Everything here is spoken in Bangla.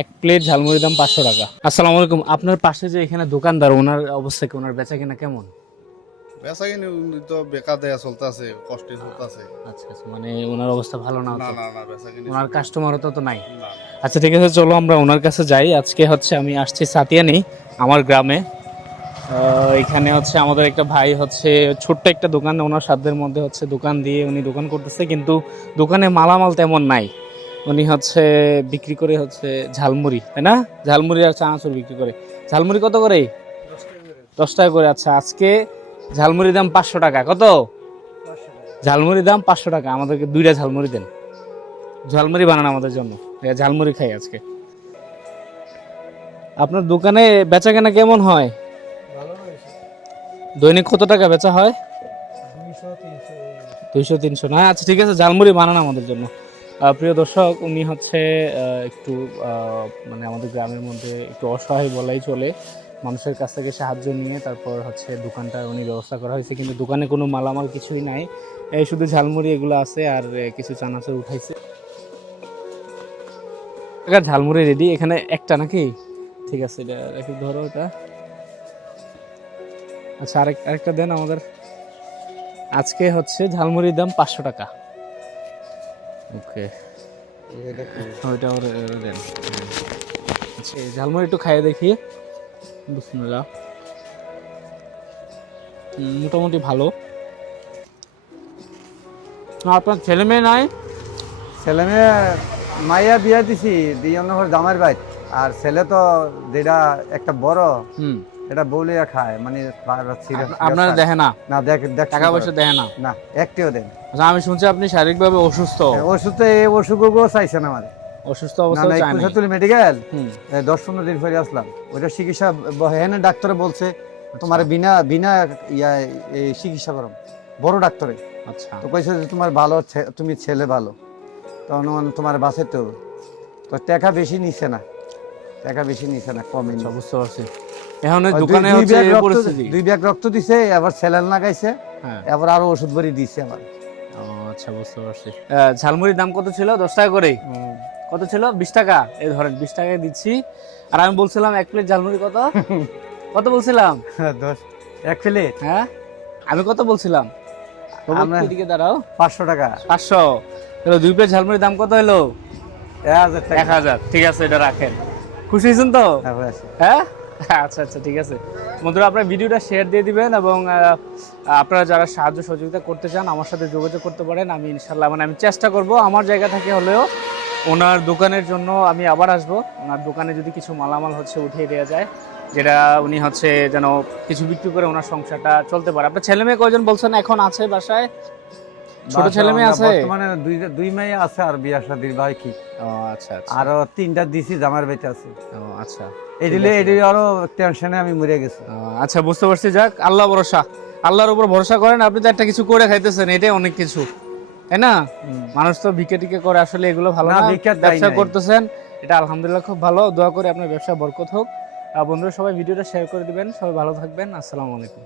এক প্লেট ঝালমুড়ির দাম পাঁচশো টাকা। আসসালামু আলাইকুম আপনার পাশে যে এখানে দোকানদার ওনার অবস্থা কি? ওনার বেচা কিনা কেমন? বেচা কিনি উনি তো বেকার দেয়া চলতেছে কষ্টে চলতেছে। আচ্ছা আচ্ছা মানে ওনার অবস্থা ভালো না না তো? না না বেচা কিনি ওনার কাস্টমারও তো তো নাই। আচ্ছা ঠিক আছে চলো আমরা ওনার কাছে যাই। আজকে হচ্ছে আমি আসছি সাতিয়ানি আমার গ্রামে। এখানে হচ্ছে আমাদের একটা ভাই হচ্ছে ছোট্ট একটা দোকান ওনার সাধ্যের মধ্যে হচ্ছে দোকান দিয়ে উনি দোকান করতেছে কিন্তু দোকানে মালামাল তেমন নাই। উনি হচ্ছে বিক্রি করে হচ্ছে ঝালমুড়ি, তাই না? ঝালমুড়ি আর চানাচুর বিক্রি করে। ঝালমুড়ি কত করে? দশ টাকা করে। আচ্ছা আজকে ঝালমুড়ির দাম পাঁচশো টাকা। কত? ঝালমুড়ির দাম পাঁচশো টাকা। আমাদেরকে দুইটা ঝালমুড়ি দেন। ঝালমুড়ি বানান আমাদের জন্য। ঝালমুড়ি খাই আজকে। আপনার দোকানে বেচা কেনা কেমন হয়? দৈনিক কত টাকা বেচা হয়? দুইশো, তিনশো না? আচ্ছা ঠিক আছে, ঝালমুড়ি বানান আমাদের জন্য। প্রিয় দর্শক, উনি হচ্ছে একটু মানে আমাদের গ্রামের মধ্যে একটু অসহায় বলাই চলে। মানুষের কাছ থেকে সাহায্য নিয়ে তারপর হচ্ছে দোকানটা উনি ব্যবস্থা করা হয়েছে, কিন্তু দোকানে কোনো মালামাল কিছুই নাই। এই শুধু ঝালমুড়ি এগুলো আছে আর কিছু চানাচুর উঠাইছে। এখানে ঝালমুড়ি রেডি এখানে একটা নাকি? ঠিক আছে, এটা রেখে ধরো এটা। আচ্ছা আরেক, আরেকটা দেন আমাদের। আজকে হচ্ছে ঝালমুড়ির দাম পাঁচশো টাকা। ওকে ওইটা ওর দেন। আচ্ছা ঝালমুড়ি একটু খাইয়ে দেখি। বিসমিল্লাহ। হুম, মোটামুটি ভালো। না, আপনার ছেলে মেয়ে নাই? ছেলে মেয়ে মাইয়া বিয়া দিছি দিয়ে অন্য ঘর জামাইর বাইক আর ছেলে তো যেটা একটা বড় হুম। এটা বলিয়া খায় মানে আপনারা দেখে না। না দেখ দেখ টাকা পয়সা দেখে না। না একটিও দেন। আচ্ছা আমি শুনছি আপনি শারীরিকভাবে অসুস্থ। ওষুধ তো এই ওষুধও চাইছে না মানে অসুস্থ অবস্থা না চায় না কুশাতুলি মেডিকেল হুম। দশ পনেরো দিন পরে আসলাম। ওইটা চিকিৎসা হেনে ডাক্তারে বলছে তোমার বিনা বিনা ইয়া এই চিকিৎসা করো। বড় ডাক্তারে। আচ্ছা। তো কইছে যে তোমার ভালো তুমি ছেলে ভালো। তখন তোমার বাসে তো। তো টাকা বেশি নিছে না। টাকা বেশি নিছে না কমে আচ্ছা। বুঝতে পারছি। এখন দোকানে দুই হচ্ছে ব্যাগ এই রক্ত- পরিস্থিতি। দুই ব্যাগ রক্ত দিছে আবার স্যালাইন লাগাইছে হ্যাঁ। আবার আরও ওষুধ ভরি দিছে আবার আচ্ছা বুঝতে পারছি। ঝালমুড়ির দাম কত ছিল? দশ টাকা করে কত ছিল? বিশ টাকা। এই ধরেন বিশ টাকায় দিচ্ছি। আর আমি বলছিলাম এক প্লেট ঝালমুড়ি কত? কত বলছিলাম? দশ। এক প্লেট? হ্যাঁ? আমি কত বলছিলাম? দিকে দাঁড়াও। পাঁচশো টাকা। পাঁচশো। তাহলে দুই প্লেট ঝালমুড়ির দাম কত হলো? এক হাজার এক হাজার। ঠিক আছে এটা রাখেন। খুশি হয়েছেন তো? হ্যাঁ? আচ্ছা আচ্ছা ঠিক আছে। বন্ধুরা, আপনার ভিডিওটা শেয়ার দিয়ে দিবেন এবং আপনারা যারা সাহায্য সহযোগিতা করতে চান, আমার সাথে যোগাযোগ করতে পারেন। আমি ইনশাল্লাহ মানে আমি চেষ্টা করব, আমার জায়গা থেকে হলেও ওনার দোকানের জন্য আমি আবার আসব। ওনার দোকানে যদি কিছু মালামাল হচ্ছে, উঠিয়ে দেওয়া যায়, যেটা উনি হচ্ছে যেন কিছু বিক্রি করে ওনার সংসারটা চলতে পারে। আপনার ছেলে মেয়ে কয়জন বলছেন? এখন আছে বাসায়? ছোট ছেলে মেয়ে আছে? বর্তমানে দুই দুই মেয়ে আছে আর বিয়া শাদির ভাই কি ও আচ্ছা আচ্ছা। আরও তিনটা দিছি জামার আছে। ও আচ্ছা। আরও টেনশনে আমি মরে গেছি। আচ্ছা বুঝতে পারছি। যাক আল্লাহ ভরসা। আল্লাহর উপর ভরসা করেন আপনি তো একটা কিছু করে খাইতেছেন এটাই অনেক কিছু। তাই না? মানুষ তো ভিকে টিকে করে আসলে এগুলো ভালো না, ব্যবসা করতেছেন এটা আলহামদুলিল্লাহ খুব ভালো। দোয়া করে আপনার ব্যবসা বরকত হোক। বন্ধুরা সবাই ভিডিওটা শেয়ার করে দিবেন। সবাই ভালো থাকবেন। আসসালামু আলাইকুম।